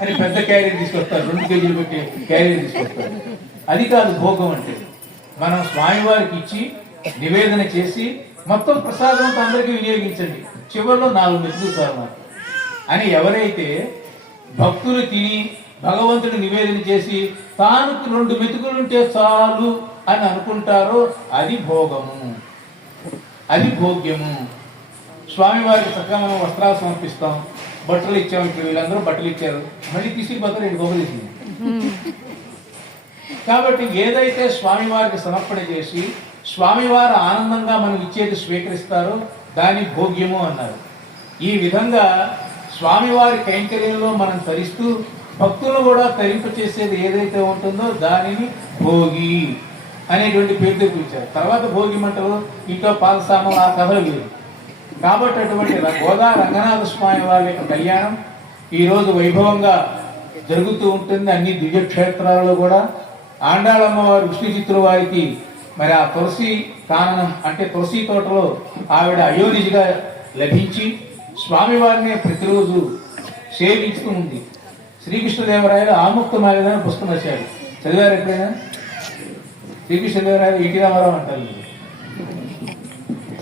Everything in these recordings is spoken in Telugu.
అని పెద్ద క్యారియర్ తీసుకొస్తారు, 2 కేజీలు పెట్టి క్యారియర్ తీసుకొస్తారు. అది కాదు భోగం అంటే. మనం స్వామివారికి ఇచ్చి నివేదన చేసి మొత్తం ప్రసాదం అందరికీ వినియోగించండి, చివరిలో 4 మెతుకులు చాలు అని ఎవరైతే భక్తులు తిని భగవంతుడు నివేదన చేసి తాను 2 మెతుకులుంటే చాలు అని అనుకుంటారో అది భోగము, అది భోగ్యము. స్వామివారికి చక్కగా మనం వస్త్రాలు సమర్పిస్తాం, బట్టలు ఇచ్చాము. ఇప్పుడు వీళ్ళందరూ బట్టలు ఇచ్చారు, మళ్ళీ తీసుకుపోతారు 2 బొమ్మలు ఇచ్చింది. కాబట్టి ఏదైతే స్వామివారికి సమర్పణ చేసి స్వామివారు ఆనందంగా మనం ఇచ్చేది స్వీకరిస్తారో దాని భోగ్యము అన్నారు. ఈ విధంగా స్వామివారి కైంకర్యంలో మనం తరిస్తూ భక్తులను కూడా తరింప చేసేది ఏదైతే ఉంటుందో దానిని భోగి అనేటువంటి పేరుతో పిలిచారు. తర్వాత భోగి మంటలు, ఇంట్లో పాలసామం, ఆ కథలు లేదు. కాబట్టి అటువంటి గోదా రంగనాథ స్వామి వారి యొక్క కళ్యాణం ఈరోజు వైభవంగా జరుగుతూ ఉంటుంది. అన్ని దివ్యక్షేత్రాలలో కూడా ఆండాళమ్మ వారు విష్ణు చిత్తుల వారికి మరి ఆ తులసి కాననం అంటే తులసి తోటలో ఆవిడ అయోనిజిగా లభించి స్వామివారిని ప్రతిరోజు సేవించుతూ ఉంది. శ్రీకృష్ణదేవరాయలు ఆముక్తమాలేదని పుస్తకం రాశారు, చదివారు ఎప్పుడైనా? శ్రీకృష్ణదేవరాయలు ఈటి రామారావు అంటారు.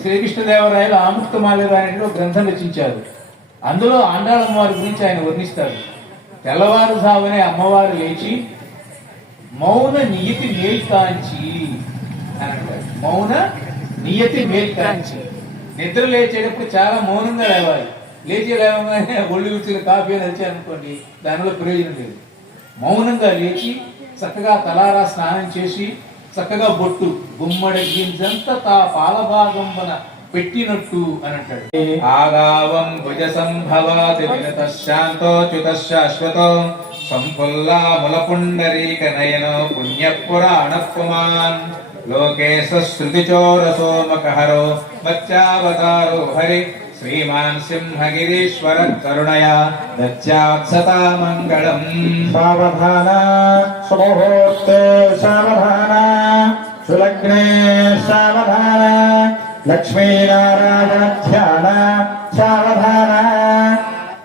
శ్రీకృష్ణదేవరాయలు ఆముక్తమాలేద అనేటువంటి ఒక గ్రంథం రచించారు. అందులో ఆండాళమ్మ వారి గురించి ఆయన వర్ణిస్తారు. తెల్లవారుజామునే అమ్మవారు లేచి మౌన నియతి మేల్కాంచి అని అంటారు. మౌన నియతి మేల్కాంచి, నిద్ర లేచేటప్పుడు చాలా మౌనంగా లేవాలి. లేచి లేవగానే ఒళ్ళు కూర్చుని కాఫీ అని వచ్చి అనుకోండి, దానిలో ప్రయోజనం లేదు. మౌనంగా లేచి చక్కగా తలారా స్నానం చేసి చక్కగా బొట్టు గుమ్మడి గింజంతా తా పాలభాగంబన పెట్టినట్టు అని అంటాడు. ఆగావం భుజ సంభవాది వినత శాంతోచ్యుత శాశ్వతో సంపుల్లాముల పుండరీక నయన పుణ్యపురాణ పుమాన్ లోకేశ శృతిచోరసోమకహరో మత్స్యావతారో హరి శ్రీమాన్ సింహగిరీశ్వర కరుణయా దత్యాత్సతా మంగళం. సావధాన సుముహూర్తే సావధాన సులగ్నే సావధాన లక్ష్మీనారాయణ ధ్యాన సావధాన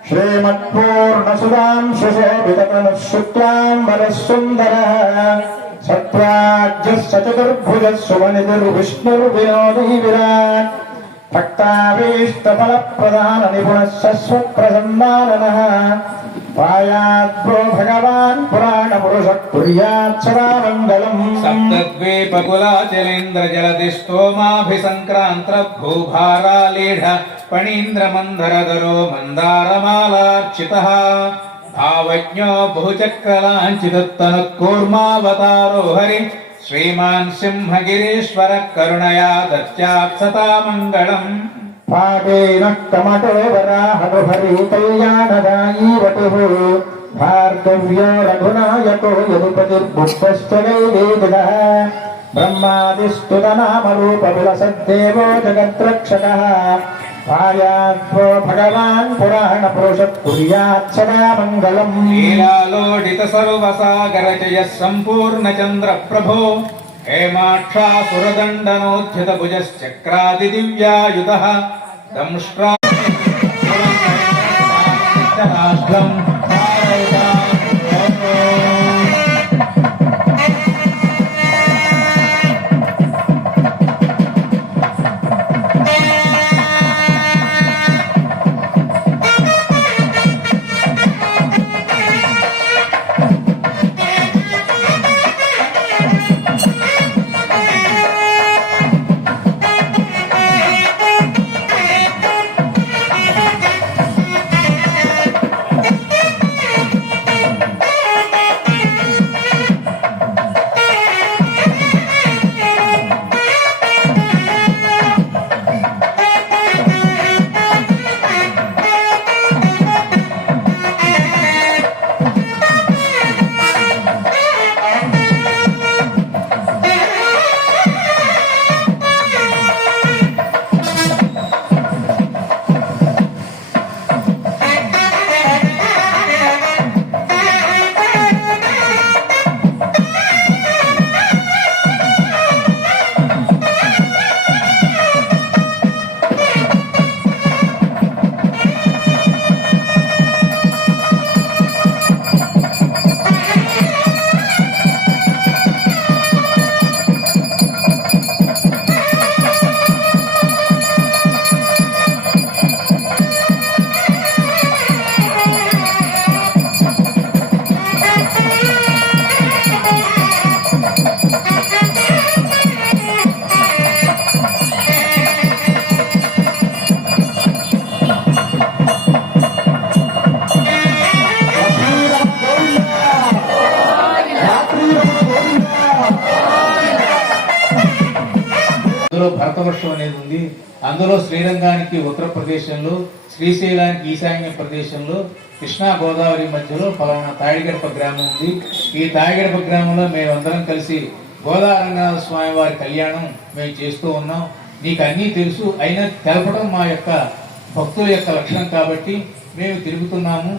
శ్రీమత్పూర్ణసుధాం సుశోభితకన శుక్లాంబర సుందర సత్రాజ్యస్య చతుర్భుజ సుమనిర్విష్ణుర్వినోదీ విరాట్ భక్తాభీష్టఫల ప్రధాన నిపుణ శశ్వత్ప్రసన్నాననః పాయాద్భో భగవాన్ పురాణ పురుష కుర్యాచ్చరా మంగళం. సప్తద్వీపకులాచలేంద్ర జలధి స్తోమాభిసంక్రాంత భూభారాలీఢ ఫణీంద్ర మందరధరో మందారమాలార్చితః భావజ్ఞో బహుచక్రలాంఛితత్తను కూర్మావతారో హరి శ్రీమాన్ సింహగిరీశ్వర కరుణయా దత్యాత్సతా మంగళం. పాదేన కమటో వరాహను హరి కళ్యాణదాయీ వటుః భార్గవ్యో రఘునాయకో యదుపతిర్భుక్తశ్చలైవేదినః బ్రహ్మాదిస్తుతనామరూప విలసద్దేవో జగద్రక్షకః పాయాద్భో భగవాన్ పురాణ పురుష కుర్యాచ్చదా మంగళం. లీలాలోడిత సర్వసాగర జయ సంపూర్ణ చంద్ర ప్రభో హేమాక్షాసురదండనోద్యత భుజశ్చక్రాది దివ్యాయుధః దంష్ట్రాష్ట్రం ఉంది. అందులో శ్రీరంగానికి ఉత్తర ప్రదేశంలో, శ్రీశైలానికి ఈశాన్య ప్రదేశంలో, కృష్ణా గోదావరి మధ్యలో పలానా తాడిగడప గ్రామం ఉంది. ఈ తాడిగడప గ్రామంలో మేమందరం కలిసి గోదావరినాథ స్వామి వారి కళ్యాణం మేము చేస్తూ ఉన్నాం. నీకు అన్నీ తెలుసు, అయినా తెలపడం మా యొక్క భక్తుల యొక్క లక్షణం కాబట్టి మేము తిరుగుతున్నాము.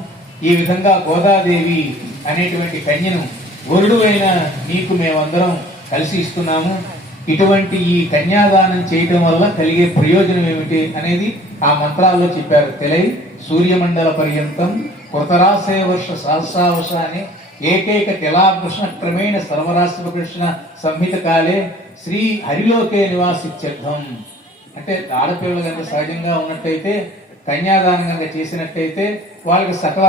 ఈ విధంగా గోదాదేవి అనేటువంటి కన్యను వరుడు అయిన నీకు మేమందరం కలిసి ఇస్తున్నాము. ఇటువంటి ఈ కన్యాదానం చేయటం వల్ల కలిగే ప్రయోజనం ఏమిటి అనేది ఆ మంత్రాల్లో చెప్పారు. తెలై సూర్యమండల పర్యంతం కృతరాశయ వర్ష సహస్రావశ అనే ఏకైక తెలాకృష్ణ క్రమేణ సర్వరాశికృష్ణ సంహిత కాలే శ్రీ హరిలోకే నివాసిత్యర్థం. అంటే ఆడపిల్లలు కనుక సహజంగా ఉన్నట్టయితే, కన్యాదానం కనుక చేసినట్టయితే వాళ్ళకి సకల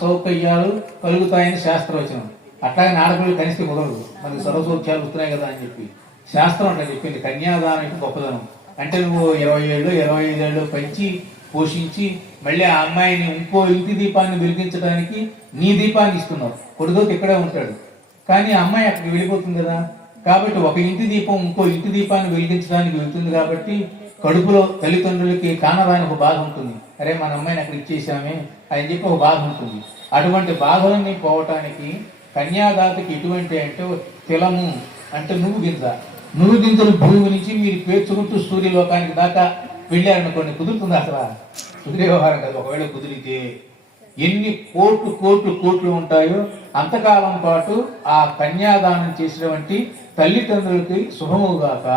సౌకర్యాలు కలుగుతాయని శాస్త్రవచనం. అట్లాగే ఆడపిల్లలు కనిస్తే కుదరదు, మనకి సర్వసౌఖ్యాలు వస్తున్నాయి కదా అని చెప్పి శాస్త్రం అంటే చెప్పింది. కన్యాదానం గొప్పదనం అంటే నువ్వు 20 ఏళ్ళు 25 ఏళ్ళు పెంచి పోషించి మళ్ళీ ఆ అమ్మాయిని ఇంకో ఇంటి దీపాన్ని వెలిగించడానికి నీ దీపాన్ని ఇస్తున్నావు. కొడుకు ఇక్కడే ఉంటాడు, కానీ ఆ అమ్మాయి అక్కడికి వెళ్ళిపోతుంది కదా. కాబట్టి ఒక ఇంటి దీపం ఇంకో ఇంటి దీపాన్ని వెలిగించడానికి వెళ్తుంది. కాబట్టి కడుపులో తల్లిదండ్రులకి కానరాని ఒక బాధ ఉంటుంది. అరే మన అమ్మాయిని అక్కడ ఇచ్చేసామే అని చెప్పి ఒక బాధ ఉంటుంది. అటువంటి బాధలన్నీ పోవటానికి కన్యాదాతకి ఎటువంటి అంటే తిలము అంటే నువ్వు గింజలు భూమి నుంచి మీరు పేర్చుకుంటూ సూర్యలోకానికి దాకా వెళ్ళారనుకోండి, కుదురుతుంది అసలు? కుదిరే వ్యవహారం కదా. ఒకవేళ కుదిరితే ఎన్ని కోట్లు ఉంటాయో అంతకాలం పాటు ఆ కన్యాదానం చేసినటువంటి తల్లిదండ్రులకి శుభముగాక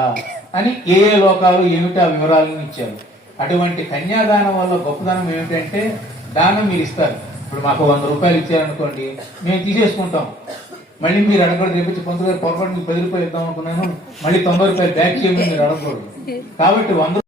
అని ఏ లోకాలు ఏమిటి ఆ వివరాలను ఇచ్చారు. అటువంటి కన్యాదానం వల్ల గొప్పదనం ఏమిటంటే దానం మీరు ఇస్తారు. ఇప్పుడు మాకు 100 రూపాయలు ఇచ్చారనుకోండి, మేము తీసేసుకుంటాం. మళ్ళీ మీరు అడగకూడదు. రేపు పంతులు గారు పొరపాటు మీకు 10 రూపాయలు ఇద్దాం అనుకున్నాను, మళ్ళీ 90 రూపాయలు బ్యాక్ చేయమని మీరు అడగకూడదు. కాబట్టి 100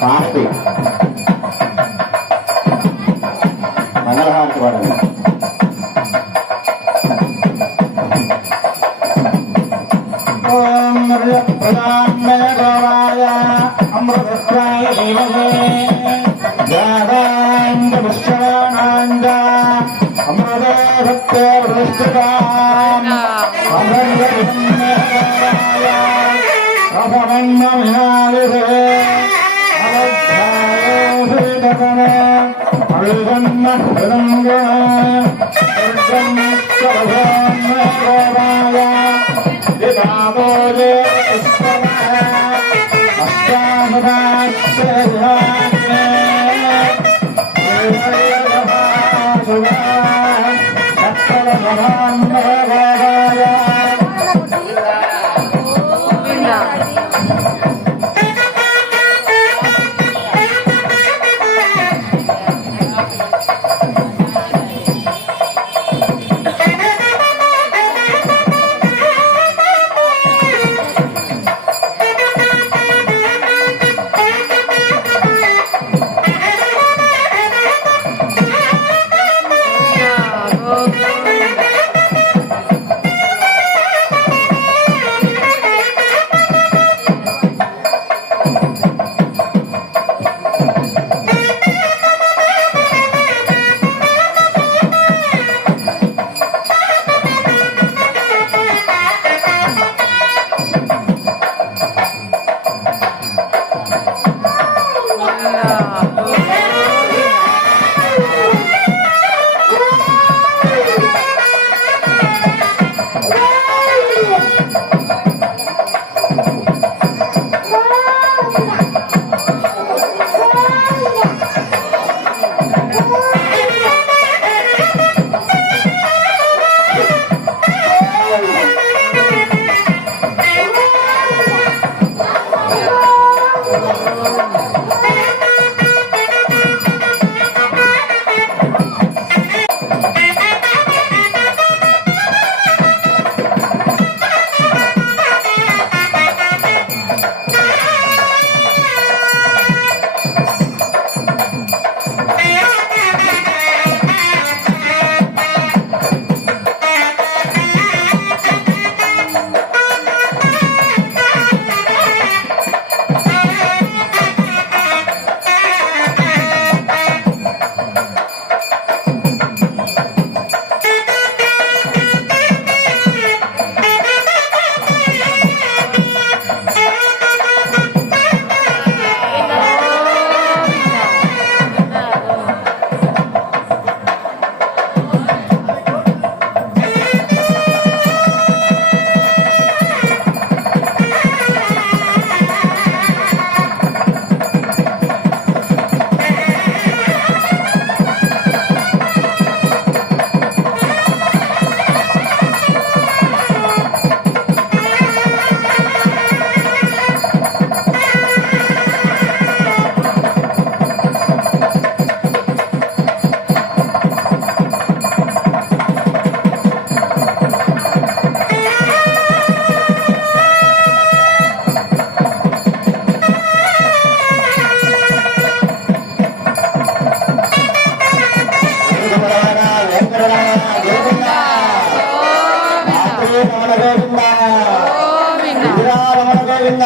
కాస్తి మంగళహారతి పడండి. ఓం ప్రధాన్మయ గౌరాయ అమృతత్వాయ దేవహే జాగాంగ విశ్వనాంగ అమృత సత్య ప్రతిష్ఠితాం అమృతమయ గౌరాయ రసమన్నమిహాలిహే అవధ్యాయ శ్రీదకన అవిగన్న హృదంగ దుర్గమ్య గౌరాయ విభావోజే గోవింద